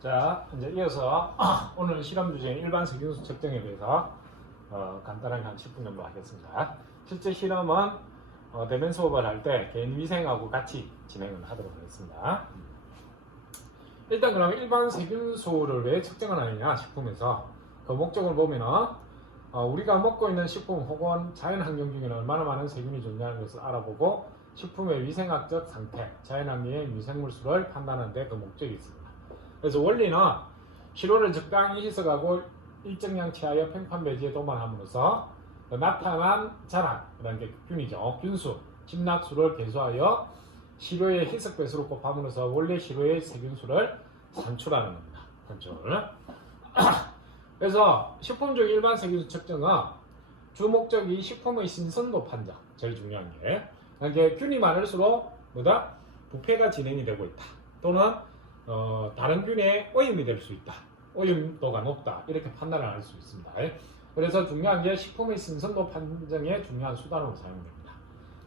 자, 이제 이어서 오늘 실험 주제인 일반 세균수 측정에 대해서 간단하게 한 10분 정도 하겠습니다. 실제 실험은 대면 수업을 할 때 개인 위생하고 같이 진행을 하도록 하겠습니다. 일단 그럼 일반 세균수를 왜 측정을 하느냐 식품에서 그 목적을 보면은 우리가 먹고 있는 식품 혹은 자연환경 중에는 얼마나 많은 세균이 존재하는 것을 알아보고 식품의 위생학적 상태, 자연환경의 미생물 수를 판단하는 데 그 목적이 있습니다. 그래서 원리는 시료를 적당히 희석하고 일정량 취하여 팽판 배지에 도말함으로써 나타난 자란, 게 균이죠. 균수, 침략수를 계수하여 시료의 희석 배수로 곱함으로써 원래 시료의 세균수를 산출하는 겁니다. 산출. 그래서 식품 중 일반 세균수 측정은 주 목적이 식품의 신선도 판정, 제일 중요한 게. 이게 균이 많을수록 뭐다? 부패가 진행이 되고 있다. 또는 다른 균에 오염이 될 수 있다. 오염도가 높다. 이렇게 판단을 할 수 있습니다. 그래서 중요한 게 식품의 신선도 판정에 중요한 수단으로 사용됩니다.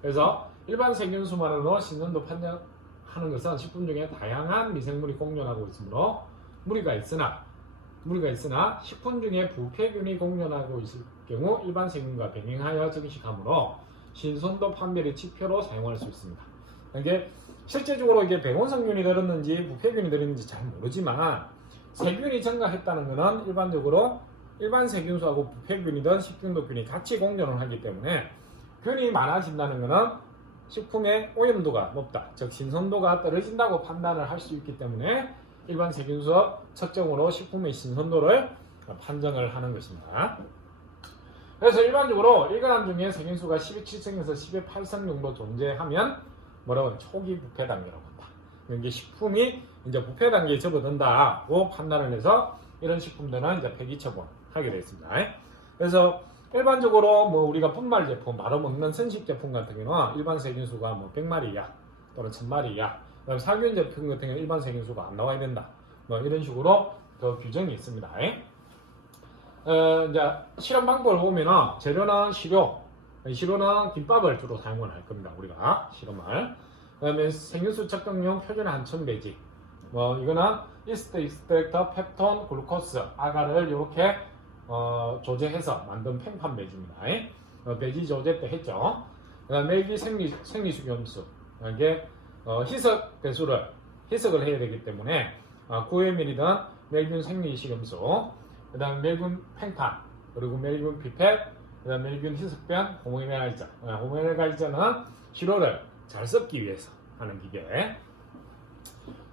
그래서 일반 세균수만으로 신선도 판정하는 것은 식품 중에 다양한 미생물이 공존하고 있으므로 무리가 있으나 식품 중에 부패균이 공존하고 있을 경우 일반 세균과 병행하여 증식하므로 신선도 판별의 지표로 사용할 수 있습니다. 이게 실제적으로 이게 백원성균이 들었는지 부패균이 들었는지 잘 모르지만 세균이 증가했다는 것은 일반적으로 일반 세균수하고 부패균이든 식중독균이 같이 공존을 하기 때문에 균이 많아진다는 것은 식품의 오염도가 높다, 즉 신선도가 떨어진다고 판단을 할 수 있기 때문에 일반 세균수 측정으로 식품의 신선도를 판정을 하는 것입니다. 그래서 일반적으로 1g 중에 세균수가 12, 7승에서 10의 8승 정도 존재하면 뭐라고 초기 부패 단계라고 한다. 이게 식품이 이제 부패 단계에 접어든다고 판단을 해서 이런 식품들은 이제 폐기 처분하게 되어 있습니다. 그래서 일반적으로 뭐 우리가 분말 제품, 바로 먹는 선식 제품 같은 경우는 일반 세균수가 뭐 100마리 이하 또는 1000마리 이하, 그다음 살균 제품 같은 경우는 일반 세균수가 안 나와야 된다. 뭐 이런 식으로 그 규정이 있습니다. 이제 실험 방법을 보면은 재료는 시료는 김밥을 주로 사용을 할 겁니다. 우리가 실험을. 그다음에 생균수 측정용 표준 한천 배지. 뭐 이거는 이스트 익스트랙터, 펩톤, 글루코스, 아가를 이렇게 조제해서 만든 팽판 배지입니다. 배지 조제 때 했죠. 그다음 멜기 생리수염수. 이게 희석 배수를 희석을 해야 되기 때문에 9ml든 멜균 생리식염수, 그 다음 멜균 팽판, 그리고 멜균 피펫, 그 다음 멜균 희석변, 호모게나이저. 호모게나이저는 시료를 잘 섞기 위해서 하는 기계.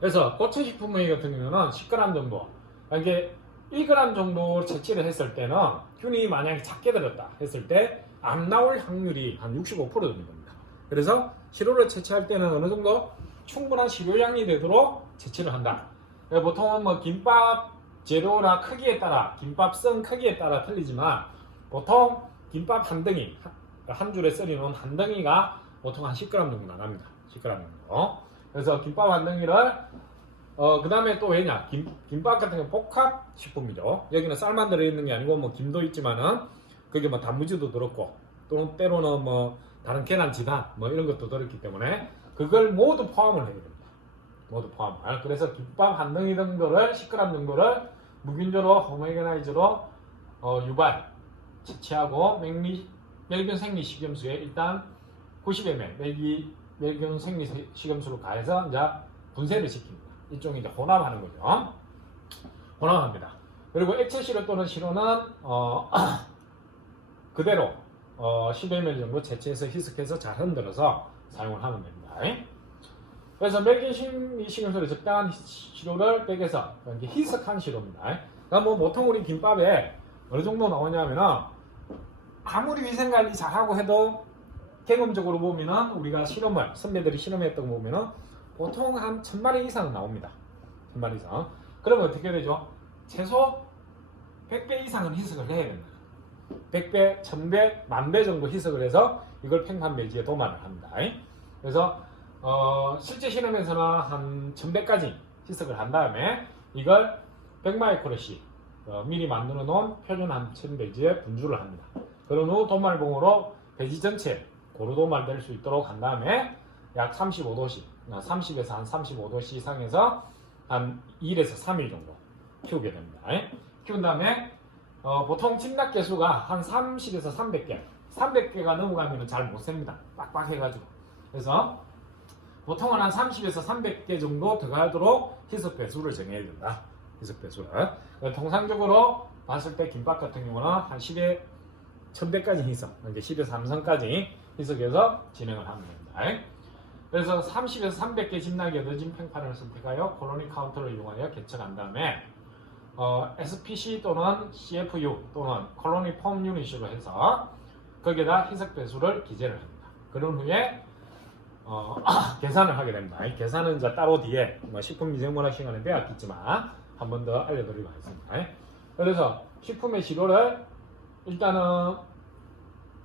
그래서 고체식품의 같은 경우는 10g 정도, 이게 1g 정도 채취를 했을 때는 균이 만약에 작게 들었다 했을 때 안 나올 확률이 한 65% 되는 겁니다. 그래서 시료를 채취할 때는 어느 정도 충분한 시료량이 되도록 채취를 한다. 보통은 뭐 김밥 재료나 크기에 따라, 김밥성 크기에 따라 틀리지만 보통 김밥 한 덩이, 한 줄에 썰어놓은 한 덩이가 보통 한 10g 정도 나갑니다. 10g 정도. 그래서 김밥 한 덩이를 그 다음에 또 왜냐, 김밥 같은 건 복합 식품이죠. 여기는 쌀만 들어있는 게 아니고 뭐 김도 있지만은 그게 뭐 단무지도 들었고 또는 때로는 뭐 다른 계란 지단 뭐 이런 것도 들었기 때문에 그걸 모두 포함을 해야 됩니다. 모두 포함을. 그래서 김밥 한 덩이 정도를 10g 정도를 무균조로 호모게나이저로 유발 채취하고 멜균 생리식염수에 일단 90ml 멜균 생리식염수를 가해서 이제 분쇄를 시킵니다. 일종의 이제 혼합하는 거죠. 혼합합니다. 그리고 액체 시료 또는 시료는 그대로 10ml 정도 채취해서 희석해서 잘 흔들어서 사용을 하면 됩니다. 그래서 멜균 생리식염수를 적당한 시료를 빼개서 이게 희석한 시료입니다. 그러니까 뭐 보통 우리 김밥에 어느 정도 나오냐면은 아무리 위생관리 잘하고 해도 경험적으로 보면은 우리가 선배들이 실험했던 거 보면은 보통 한 1000마리 이상은 나옵니다. 1000마리 이상. 그러면 어떻게 되죠? 최소 100배 이상은 희석을 해야 된다. 100배, 1000배, 10,000배 정도 희석을 해서 이걸 팽판 배지에 도말을 합니다. 그래서 실제 실험에서는 한 1000배까지 희석을 한 다음에 이걸 100마이크로씩 미리 만들어 놓은 표준 한천 배지에 분주를 합니다. 그런 후 도말봉으로 배지 전체 고루 도말될 수 있도록 한 다음에 약 35도씨, 30에서 한 35도씨 이상에서 한 2일에서 3일 정도 키우게 됩니다. 키운 다음에 보통 침략 개수가 한 30에서 300개, 300개가 넘어가면 잘 못 셉니다. 빡빡해가지고. 그래서 보통은 한 30에서 300개 정도 들어가도록 희석 배수를 정해야 된다. 희석 배수를. 통상적으로 봤을 때 김밥 같은 경우는 한 10에 1000대까지 희석, 이제 10에 3성까지 희석해서 진행을 하면 됩니다. 그래서 30에서 300개 집락이 얻어진 팽판을 선택하여 콜로니 카운터를 이용하여 개척한 다음에 SPC 또는 CFU 또는 콜로니 폼 유닛으로 해서 거기에다 희석 배수를 기재를 합니다. 그런 후에 계산을 하게 됩니다. 계산은 이제 따로 뒤에 식품위생문화 시간에 배웠겠지만 한 번 더 알려드리도록 하겠습니다. 그래서 식품의 시료를 일단은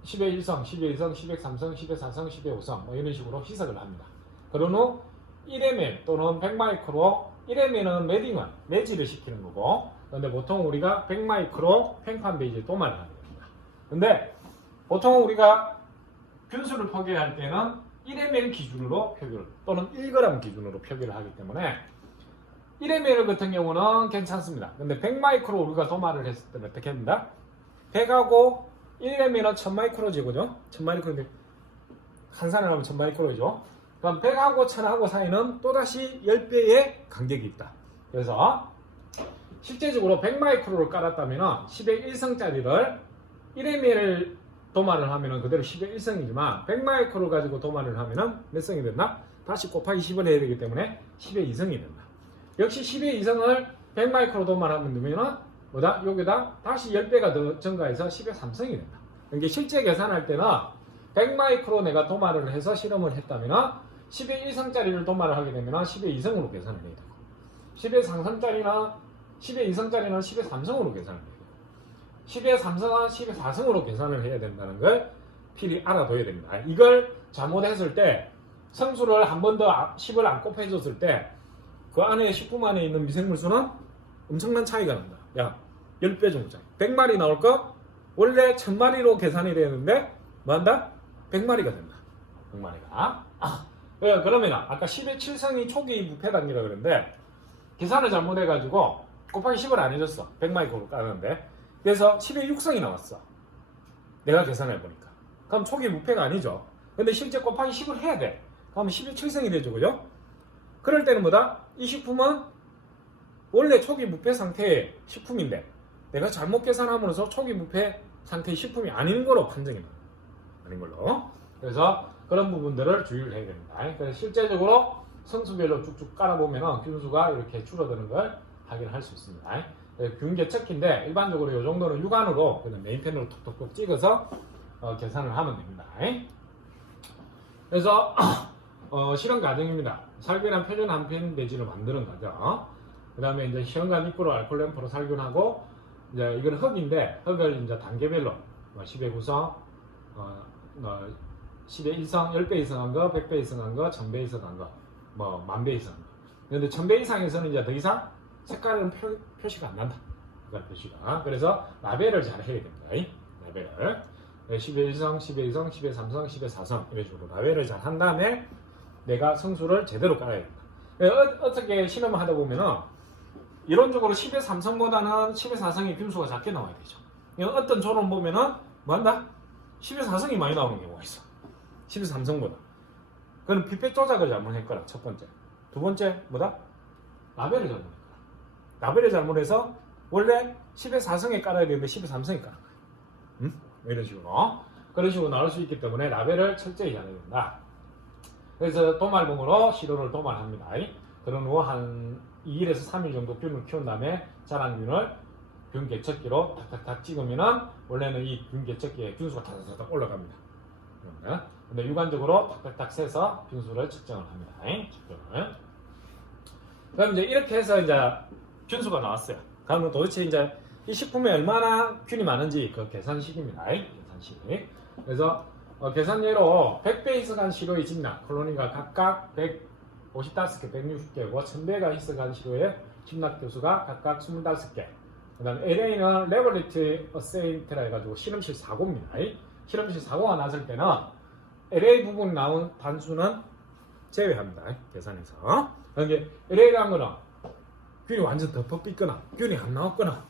10의 1성, 10의 2성, 10의 3성, 10의 4성, 10의 5성 이런 식으로 희석을 합니다. 그런 후 1ml 또는 100마이크로 1ml는 매딩은 매질을 시키는 거고, 근데 보통 우리가 100마이크로 팽판 베이지에 도마를 하게 됩니다. 근데 보통 우리가 균수를 표기할 때는 1ml 기준으로 표기를 또는 1g 기준으로 표기를 하기 때문에 1ml 같은 경우는 괜찮습니다. 근데 100마이크로 우리가 도마를 했을 때는 어떻게 합니다? 100하고 1ml는 1000마이크로지거든요. 1000마이크로인데 환산을 하면 1000마이크로죠. 그럼 100하고 1000하고 사이는 또다시 10배의 간격이 있다. 그래서 실제적으로 100마이크로를 깔았다면 10의 1성짜리를 1ml 도마를 하면 그대로 10의 1성이지만 100마이크로를 가지고 도마를 하면 몇 성이 된다? 다시 곱하기 10을 해야 되기 때문에 10의 2성이 된다. 역시 10의 2성을 100마이크로 도마를 하면 되면 뭐다? 여기다 다시 10배가 더 증가해서 10의 3성이 된다. 이게 실제 계산할 때는 100마이크로 내가 도마를 해서 실험을 했다면 10의 1성짜리를 도마를 하게 되면 10의 2성으로 계산을 해야 되고 10의 3성짜리나 10의 2성짜리는 10의 3성으로 계산을 해야 되고 10의 3성은 10의 4성으로 계산을 해야 된다는 걸 필히 알아둬야 됩니다. 이걸 잘못했을 때 성수를 한 번 더 10을 안 곱해줬을 때 그 안에 식품 안에 있는 미생물 수는 엄청난 차이가 난다. 야, 10배 정도 차이. 100마리 나올 거 원래 1000마리로 계산이 되는데 뭐 한다? 100마리가 된다. 100마리가. 그러면 아까 10의 7성이 초기 부패 단계라 그랬는데 계산을 잘못해가지고 곱하기 10을 안 해줬어. 100마리로 까는데 그래서 10의 6성이 나왔어. 내가 계산해보니까. 그럼 초기 부패가 아니죠. 근데 실제 곱하기 10을 해야 돼. 그럼 10의 7성이 되죠. 그죠? 그럴 때는 뭐다? 이 식품은 원래 초기 부패 상태의 식품인데 내가 잘못 계산함으로써 초기 부패 상태의 식품이 아닌 거로 판정이 나요. 아닌 걸로. 그래서 그런 부분들을 주의를 해야 됩니다. 그래서 실제적으로 성수별로 쭉쭉 깔아보면 균수가 이렇게 줄어드는 걸 확인할 수 있습니다. 균계측기인데 일반적으로 이 정도는 육안으로 그냥 메인펜으로 톡톡톡 찍어서 계산을 하면 됩니다. 그래서 실험 과정입니다. 살균한 표준 한편 내지를 만드는 과정. 그 다음에 이제 시험관 입구로 알코올 램프로 살균하고 이제 이건 흙인데 흙을 이제 단계별로 10의 9성, 10의 1성, 10배 이상한 거, 100배 이상한 거, 1000배 이상한 거, 뭐 1000배 이상한 거. 그런데 1000배 이상에서는 이제 더 이상 색깔은 표시가 안 난다. 색깔 표시가. 그래서 라벨을 잘 해야 됩니다. 라벨을. 10의 1성, 10의 2성, 10의 3성, 10의 4성 이런 식으로 라벨을 잘 한 다음에 내가 성수를 제대로 깔아야 된다. 어떻게 실험을 하다 보면은 이론적으로 10의 3성보다는 10의 4성의 균수가 작게 나와야 되죠. 어떤 조론 보면은 뭐 한다? 10의 4성이 많이 나오는 경우가 있어. 10의 3성보다. 그건 피펫 조작을 잘못했거나 첫 번째. 두 번째 뭐다? 라벨을 잘못했거나. 라벨을 잘못해서 원래 10의 4성에 깔아야 되는데 10의 3성에 깔은 거야. 이런 식으로. 그런 식으로 나올 수 있기 때문에 라벨을 철저히 잘해야 된다. 그래서 도말봉으로 시료를 도말합니다. 그런 후 한 2일에서 3일 정도 균을 키운 다음에 자란균을 균 개척기로 탁탁탁 찍으면은 원래는 이 균 개척기에 균수가 타닥타닥 올라갑니다. 근데 육안적으로 탁탁탁 세서 균수를 측정을 합니다. 측정을. 그럼 이제 이렇게 해서 이제 균수가 나왔어요. 그러면 도대체 이제 이 식품에 얼마나 균이 많은지 그 계산식입니다. 계산식. 그래서 계산 예로 100배 희석한 시료의 집락 콜로니가 각각 155개, 160개고 1000배가 희석한 시료의 집락 교수가 각각 25개. 그 다음에 LA는 레버리티 어세인트라 해가지고 실험실 사고입니다. 실험실 사고가 났을 때는 LA 부분 나온 단수는 제외합니다. 계산해서. 그러니까 LA라는 거는 균이 완전 덮어 삐거나 균이 안 나왔거나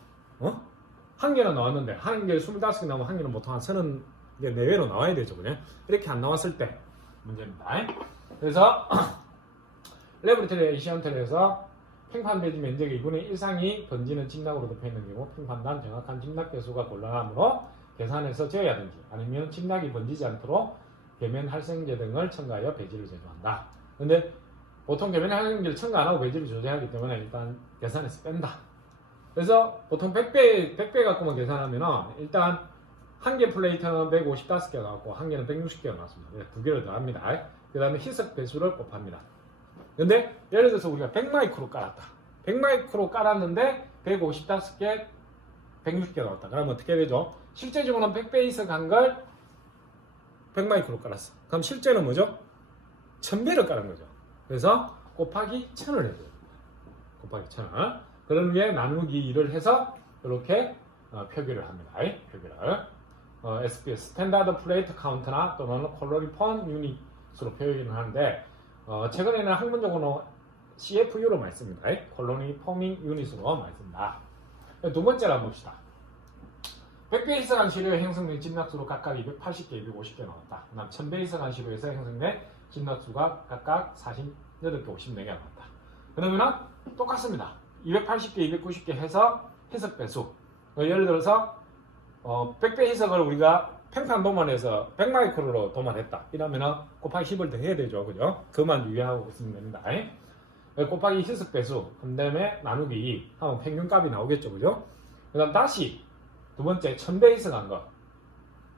한 개는 나왔는데 한 개 25개 나오면 한 개는 보통 한 30개 내외로 나와야 되죠. 그냥 이렇게 안 나왔을 때 문제입니다. 그래서 레보레터리 에이시언텔에서 팽판 배지 면적의 2분의 1 이상이 번지는 침략으로 덮여 있는 경우 팽판단 정확한 침략 개수가 곤란하므로 계산해서 재어야든지 아니면 침략이 번지지 않도록 계면 활성제 등을 첨가하여 배지를 제조한다. 근데 보통 계면 활성제를 첨가 안 하고 배지를 조제하기 때문에 일단 계산해서 뺀다. 그래서 보통 100배 갖고만 계산하면 일단 한 개 플레이트는 155개가 나왔고 한 개는 160개가 나왔습니다. 두 개를 더합니다. 그 다음에 희석 배수를 곱합니다. 근데 예를 들어서 우리가 100마이크로 깔았다. 100마이크로 깔았는데 155개, 160개 나왔다. 그러면 어떻게 되죠? 실제적으로는 100배 희석한 걸 100마이크로 깔았어. 그럼 실제는 뭐죠? 1000배를 깔은 거죠. 그래서 곱하기 1000을 해줘요. 곱하기 1000을. 그런 후에 나누기 2를 해서 이렇게 표기를 합니다. 표기를. SPS, 스탠다드 플레이트 카운트나 또는 콜로리폰 유닛으로 표기를 하는데 최근에는 학문적으로 CFU로 많이 씁니다. 콜로니 포밍 유닛으로 많이 씁니다. 두 번째로 한번 봅시다. 100배 희석한 시료에 형성된 진낙수로 각각 280개, 250개 나왔다. 그다음 1000배 희석한 시료에서 형성된 진낙수가 각각 48개, 54개 나왔다. 그러면은 똑같습니다. 280개, 290개 해서 희석 배수. 예를 들어서 100배 희석을 우리가 팽판 도만해서 100마이크로로 도만했다. 이러면은 곱하기 10을 더 해야 되죠. 그죠? 그만 유의하고 있으면 됩니다. 곱하기 희석 배수, 그 다음에 나누기 2 하면 평균값이 나오겠죠. 그죠? 그 다음 다시 두 번째 1000배 희석한 거.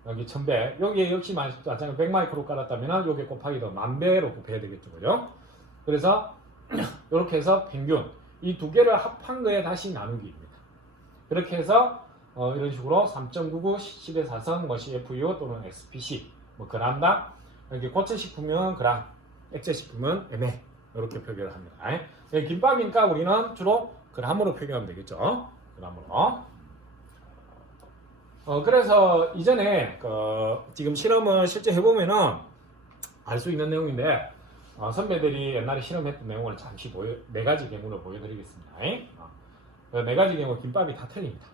여기 1000배. 여기에 역시 마찬가지로 100마이크로 깔았다면 여기 곱하기 더 10,000배로 곱해야 되겠죠. 그죠? 그래서 이렇게 해서 평균. 이 두 개를 합한 거에 다시 나누기입니다. 그렇게 해서 이런 식으로 3.99 10의 4성 뭐 CFU 또는 XPC 뭐 그람당 이렇게 고체식품은 그람, 액체식품은 ml 이렇게 표기를 합니다. 김밥이니까 우리는 주로 그람으로 표기하면 되겠죠. 그람으로. 그래서 이전에 지금 실험을 실제 해보면은 알 수 있는 내용인데 선배들이 옛날에 실험했던 내용을 잠시 네 가지 경우를 보여드리겠습니다. 네 가지 경우 김밥이 다 틀립니다.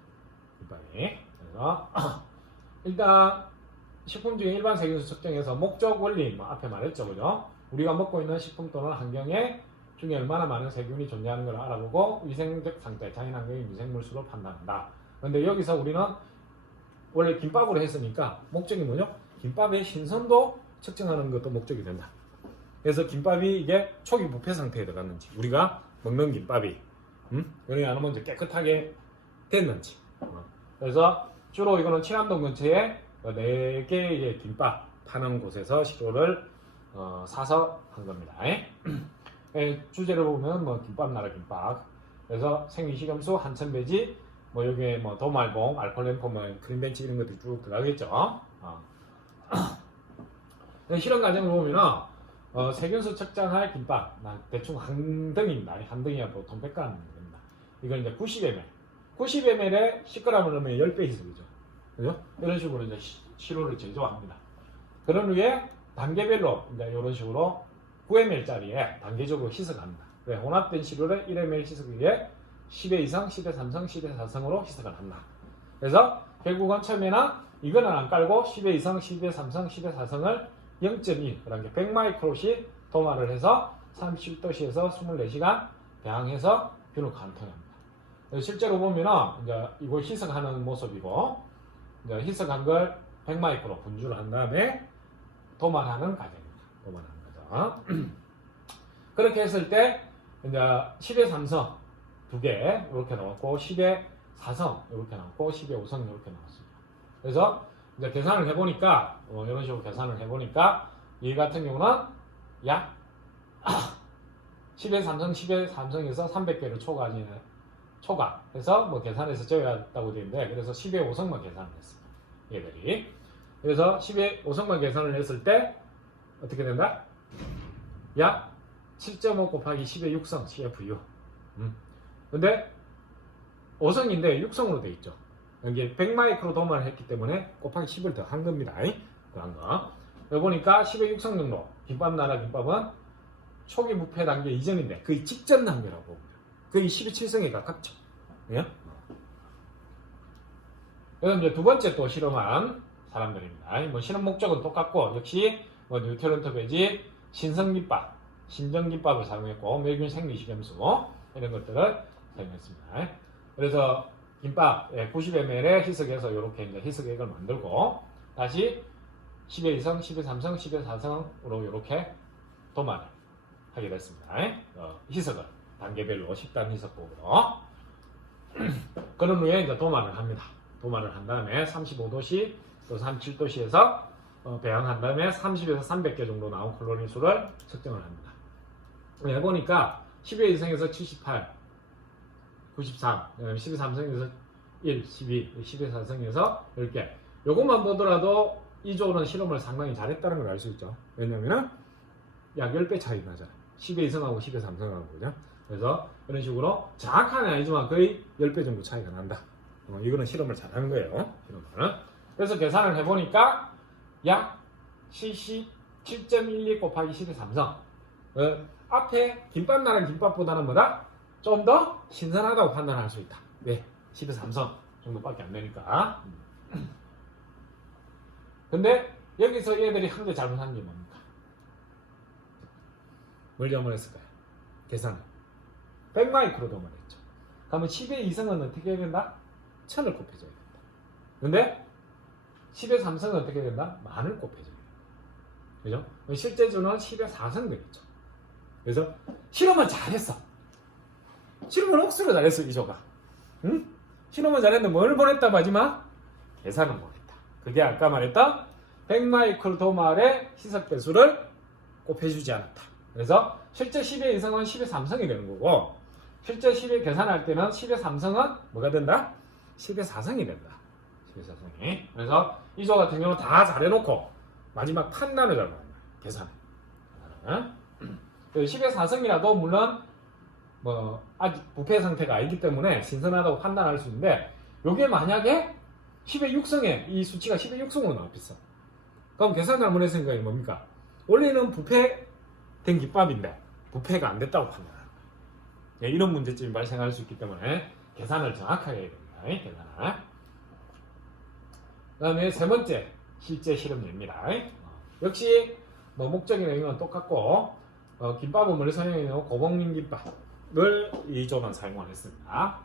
김밥이. 그래서 일단 식품 중에 일반 세균수 측정에서 목적 원리 앞에 말했죠, 그죠? 우리가 먹고 있는 식품 또는 환경에 중에 얼마나 많은 세균이 존재하는 걸 알아보고 위생적 상태, 자연환경의 미생물수로 판단한다. 그런데 여기서 우리는 원래 김밥으로 했으니까 목적이 뭐죠? 김밥의 신선도 측정하는 것도 목적이 된다. 그래서 김밥이 이게 초기 부패 상태에 들어갔는지 우리가 먹는 김밥이 그러니 안 먼저 깨끗하게 됐는지. 그래서 주로 이거는 칠암동 근처에 4개의 김밥 파는 곳에서 시료를 사서 한 겁니다. 주제를 보면 뭐 김밥 나라 김밥. 그래서 생리식염수, 한천배지, 뭐 여기에 뭐 도말봉, 알콜렌포, 뭐 크림벤치 이런 것들이 쭉 들어가겠죠. 실험 과정을 보면은 세균수 측정할 김밥 대충 한 등입니다. 한 등이야 보통 100g 됩니다. 이건 이제 90ml. 90ml에 10g을 넣으면 10배 희석이죠. 그죠? 이런 식으로 이제 시료를 제조합니다. 그런 후에 단계별로 이제 이런 식으로 9ml짜리에 단계적으로 희석합니다. 혼합된 시료를 1ml 희석기에 10회 이상, 10회 3성, 10회 4성으로 희석을 한다. 그래서 결국은 처음에는 이거는 안 깔고 10회 이상, 10회 3성, 10회 4성을 0.1, 그러니까 100마이크로씩 도마를 해서 37도씨에서 24시간 배양해서 균을 관통합니다. 실제로 보면은 이제 이걸 희석하는 모습이고, 이제 희석한 걸 100마이크로 분주를 한 다음에 도마하는 과정입니다. 도마하는 거죠. 그렇게 했을 때 이제 10의 3성 2개 이렇게 나왔고 10의 4성 이렇게 나왔고 10의 5성 이렇게 나왔습니다. 그래서 이제 계산을 해보니까 이런 식으로 계산을 해보니까 이 같은 경우는 약 10의 3성, 10의 3성에서 300개를 초과해서 뭐 계산해서 재어야했다고 되어 있는데 그래서 10의 5성만 계산을 했습니다. 얘들이. 그래서 10의 5성만 계산을 했을 때 어떻게 된다? 약 7.5 곱하기 10의 6성 CFU. 근데 5성인데 6성으로 되어 있죠. 이게 100마이크로 도마를 했기 때문에 곱하기 10을 더 한 겁니다. 더한 거. 여기 보니까 10의 6성 정도 김밥 나라 김밥은 초기 부패 단계 이전인데 그 직전 단계라고 봅니다. 거의 12칠성에 가깝죠. 예? 그다음 이제 두 번째 또 실험한 사람들입니다. 뭐 실험 목적은 똑같고 역시 뭐 뉴트런트 배지, 신성김밥, 신정김밥을 사용했고 멸균 생리식염수 이런 것들을 사용했습니다. 그래서 김밥 90ml에 희석해서 이렇게 이제 희석액을 만들고 다시 10의 2성, 10의 3성, 10의 4성으로 이렇게 도마를 하게 됐습니다. 희석을 단계별로 10단 희석법으로 그런 후에 이제 도마를 합니다. 도마를 한 다음에 35도씨 또 37도씨에서 배양한 다음에 30에서 300개 정도 나온 클로린 수를 측정을 합니다. 해보니까 10의 2성에서 78, 93, 12, 3성에서 1, 12, 12, 4성에서 10개. 요것만 보더라도 이 조는 실험을 상당히 잘했다는 걸 알 수 있죠. 왜냐면은 약 10배 차이 나잖아요. 10의 2성하고 10의 3성하고 그죠? 그래서 이런 식으로 정확한 아니지만 거의 10배 정도 차이가 난다. 이거는 실험을 잘한 거예요. 실험을. 그래서 계산을 해보니까 약 77.12 곱하기 10의 3성. 앞에 김밥 나는 김밥보다는 뭐다? 좀 더 신선하다고 판단할 수 있다. 네, 10의 3성 정도밖에 안 되니까. 근데 여기서 얘들이 한 개 잘못한 게 뭡니까? 뭘 잘못했을까요? 계산을 100마이크로도만 했죠. 그러면 10의 2성은 어떻게 해야 된다? 1000을 곱해줘야 된다. 근데 10의 3성은 어떻게 해야 된다? 만을 곱해줘야 된다. 그죠? 실제주는 10의 4성 되겠죠. 그래서 실험은 잘했어. 실험을 억수로 잘했어, 이조가. 응? 실험은 잘했는데 뭘 보냈다 마지막? 계산을 보냈다. 그게 아까 말했던 100마이크로도말의 희석 배수를 곱해주지 않았다. 그래서 실제 10의 2성은 10의 3성이 되는 거고 실제 10의 계산할 때는 10의 3성은 뭐가 된다? 10의 4성이 된다. 10의 4성이. 그래서 이조 같은 경우는 다 잘해놓고 마지막 판단을 잘못한다. 계산을. 10의 4성이라도 물론 뭐 아직 부패 상태가 아니기 때문에 신선하다고 판단할 수 있는데 요게 만약에 10의 6성에 이 수치가 10의 6성으로 나왔어. 그럼 계산 잘못했으니까 이게 뭡니까? 원래는 부패된 김밥인데 부패가 안 됐다고 판단하는 거예요. 네, 이런 문제점이 발생할 수 있기 때문에 계산을 정확하게 해야 됩니다. 계산을. 그 다음에 세 번째 실제 실험입니다. 역시 뭐 목적이나 이건 똑같고 김밥은 뭘 사용해요? 고봉민 김밥을 이 조는 사용을 했습니다.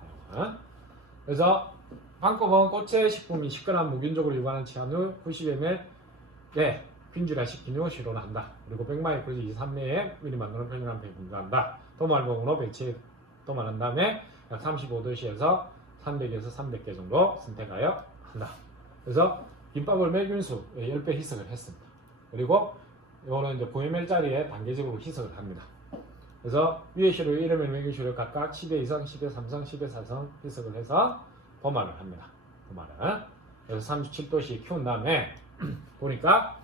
그래서 방법은 고체 식품이 시끈한 무균적으로 유관한 치환 후 90ml에 균질화 시킨 후 실온을 한다. 그리고 100마이크로 23내에 미리 만드는 편유람팩 분사한다. 도말봉으로 배치 도말한 다음에 약 35도씨에서 300에서 300개 정도 선택하여 한다. 그래서 김밥을 멸균수 10배 희석을 했습니다. 그리고 이거는 이제 9ml짜리에 단계적으로 희석을 합니다. 그래서 위에 시료 1ml 멸균수를 각각 10의 2성, 10의 3성, 10의 4성 희석을 해서 도말을 합니다. 도말을. 그래서 37도씨 키운 다음에 보니까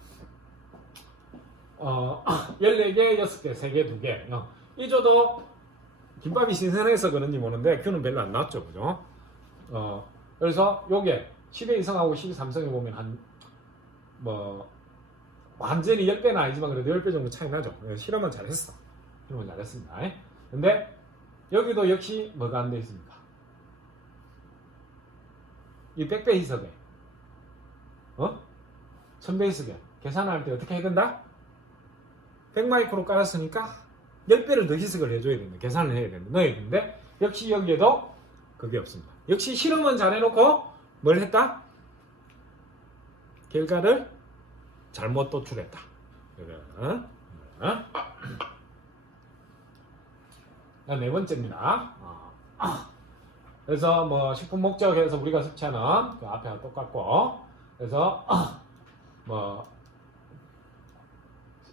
14개, 6개, 3개, 2개. 이 조도 김밥이 신선해서 그런지 모르는데 균은 별로 안 나왔죠. 그죠? 그래서 요게 10의 2성하고 10의 3성에 보면 완전히 10배는 아니지만 그래도 10배 정도 차이 나죠. 실험은 잘했어. 실험은 잘했습니다. 근데 여기도 역시 뭐가 안 돼 있습니까? 이 100배 희석에 1000배 희석에 계산할 때 어떻게 해야 된다? 100마이크로 깔았으니까 10배를 더 희석을 해줘야 된다. 계산을 해야 된다. 넣어야 되는데 역시 여기에도 그게 없습니다. 역시 실험은 잘해놓고 뭘 했다? 결과를 잘못 도출했다. 네 번째입니다. 그래서 뭐 식품 목적에서 우리가 섭취하는 그 앞에와 똑같고 그래서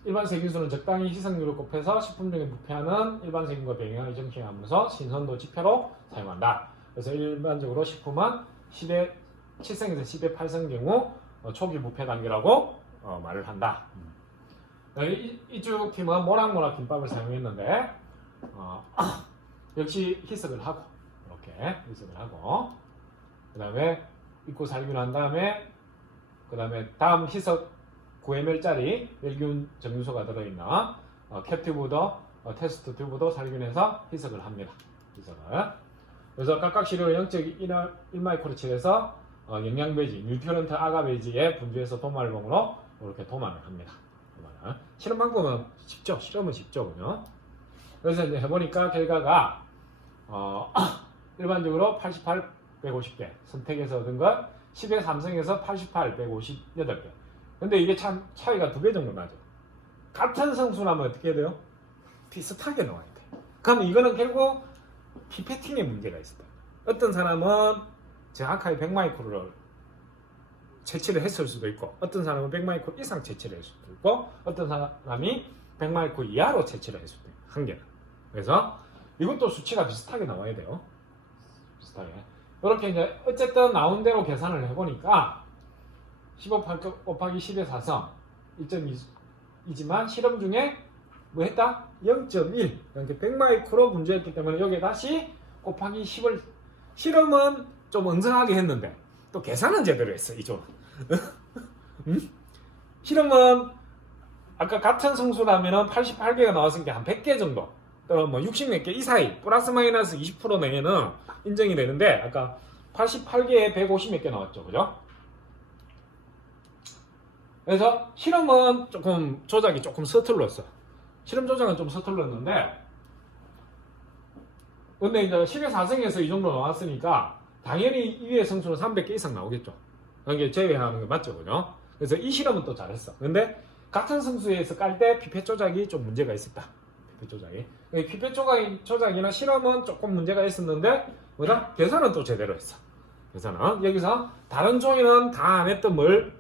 일반 세균수는 적당히 희석률을 곱해서 식품 중에 부패하는 일반 세균과 병행을 정시하면서 신선도 지표로 사용한다. 그래서 일반적으로 식품은 10의 7성에서 10의 8성 경우 초기 부패 단계라고 말을 한다. 이쪽 팀은 모락모락 김밥을 사용했는데 역시 희석을 하고 이렇게 희석을 하고 그 다음에 입고 살균한 다음에 그 다음에 다음 희석 9ml짜리 멸균 정유소가 들어있는 캡 튜브도 테스트 튜브도 살균해서 희석을 합니다. 기사가. 그래서 각각 시료를 0.1마이크로 칠해서 영양배지, 뉴트런트 아가배지에 분주해서 도말봉으로 이렇게 도만을 합니다. 실험 방법은 쉽죠. 실험은 쉽죠. 그죠? 그래서 이제 해보니까 결과가 일반적으로 88, 150개 선택해서 얻은 것 10의 삼성에서 88, 158개. 근데 이게 참 차이가 2배 정도 나죠. 같은 성수라면 어떻게 돼요? 비슷하게 나와야 돼. 그럼 이거는 결국 피페팅에 문제가 있었다. 어떤 사람은 정확하게 100마이크로를 채취를 했을 수도 있고, 어떤 사람은 100마이크로 이상 채취를 했을 수도 있고, 어떤 사람이 100마이크로 이하로 채취를 했을 수도 있고, 한 개는. 그래서 이것도 수치가 비슷하게 나와야 돼요. 비슷하게. 이렇게 이제 어쨌든 나온 대로 계산을 해보니까 15 곱하기 10의 4성 1.2이지만 실험 중에 뭐 했다? 0.1 그러니까 100마이크로 분주했기 때문에 여기에 다시 곱하기 10을 실험은 좀 엉성하게 했는데 또 계산은 제대로 했어 이쪽은. 실험은 아까 같은 성수라면 88개가 나왔으니까 한 100개 정도 또는 뭐 60몇 개 이 사이 플러스 마이너스 20% 내에는 인정이 되는데 아까 88개에 150몇 개 나왔죠. 그죠? 그래서 실험은 조금 조작이 조금 서툴렀어. 실험 조작은 좀 서툴렀는데 근데 이제 10의 4승에서 이 정도 나왔으니까 당연히 2의 성수는 300개 이상 나오겠죠. 그게 제외하는 게 맞죠. 그죠? 그래서 이 실험은 또 잘했어. 근데 같은 성수에서 깔 때 피펫 조작이 좀 문제가 있었다. 피펫 조작이. 피펫 조작이나 실험은 조금 문제가 있었는데 뭐다? 계산은 또 제대로 했어. 계산은 여기서 다른 종이는 다 안 했던 뭘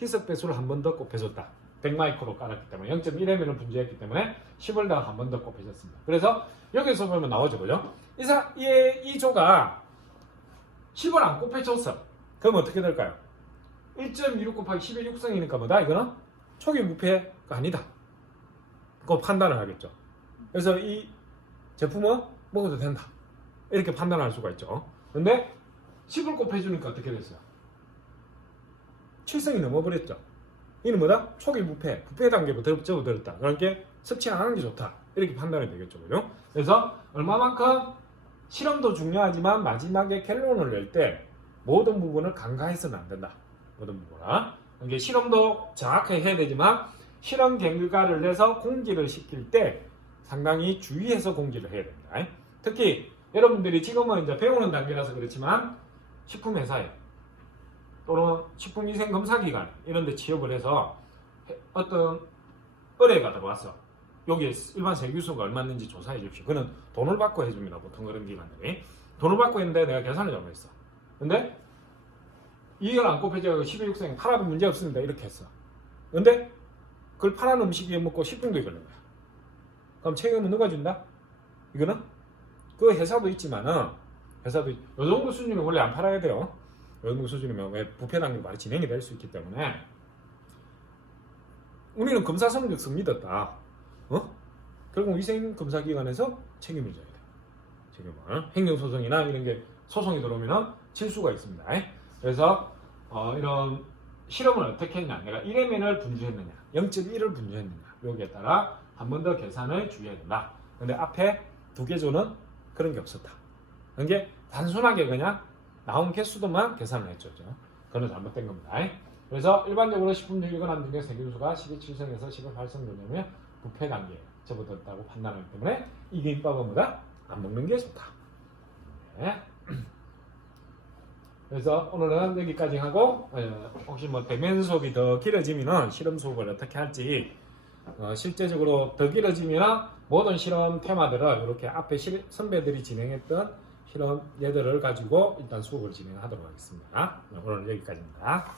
희석 배수를 한 번 더 곱해줬다. 100마이크로 깔았기 때문에 0.1m을 분주했기 때문에 10을 더 한 번 더 곱해줬습니다. 그래서 여기서 보면 나오죠. 그죠? 이 조가 10을 안 곱해줬어. 그럼 어떻게 될까요? 1.26 곱하기 10의 육성이니까 뭐다? 이거는 초기 무패가 아니다. 그거 판단을 하겠죠. 그래서 이 제품은 먹어도 된다. 이렇게 판단할 수가 있죠. 근데 10을 곱해주니까 어떻게 됐어요? 7성이 넘어버렸죠. 이는 뭐다? 초기 부패, 부패 단계부터 접어들었다. 그러니까 섭취 안 하는 게 좋다. 이렇게 판단이 되겠죠. 그죠? 그래서 얼마만큼 실험도 중요하지만 마지막에 결론을 낼 때 모든 부분을 간과해서는 안 된다. 모든 부분을. 그러니까 실험도 정확하게 해야 되지만 실험 결과를 내서 공지를 시킬 때 상당히 주의해서 공지를 해야 됩니다. 특히 여러분들이 지금은 이제 배우는 단계라서 그렇지만 식품회사에 또는 식품위생검사기관 이런 데 취업을 해서 어떤 의뢰가 들어왔어. 여기에 일반 세균수가 얼마인지 조사해 줍시오. 그는 돈을 받고 해줍니다. 보통 그런 기관들이. 돈을 받고 했는데 내가 계산을 잘못했어. 근데 이걸 안 곱해져 12육생 팔아도 문제 없습니다. 이렇게 했어. 근데 그걸 파란 음식에 먹고 식중독이 걸린 거야. 그럼 책임은 누가 준다? 이거는 그 회사도 있지만은 회사도 이 정도 수준이면 원래 안 팔아야 돼요. 이 정도 수준이면 왜 부패 단계가 많이 진행이 될 수 있기 때문에 우리는 검사 성적서 믿었다. 결국 위생검사기관에서 책임을 져야 돼. 책임을. 행정소송이나 이런 게 소송이 들어오면 질 수가 있습니다. 그래서 이런 실험을 어떻게 했냐, 내가 1m을 분주했느냐, 0.1을 분주했느냐, 여기에 따라 한 번 더 계산을 주의해야 된다. 근데 앞에 두 개 조는 그런 게 없었다. 그게 단순하게 그냥 나온 개수도만 계산을 했죠. 그건 잘못된 겁니다. 그래서 일반적으로 식품유기관 중에 세균수가 12.7성에서 18성 정도면 부패 단계에 접어들었다고 판단하기 때문에 이 김밥은 뭐다? 안 먹는 게 좋다. 네. 그래서 오늘은 여기까지 하고 혹시 뭐 대면 수업이 더 길어지면 실험 수업을 어떻게 할지 실제적으로 더 길어지면 모든 실험 테마들을 이렇게 앞에 선배들이 진행했던 실험 예들을 가지고 일단 수업을 진행하도록 하겠습니다. 오늘은 여기까지입니다.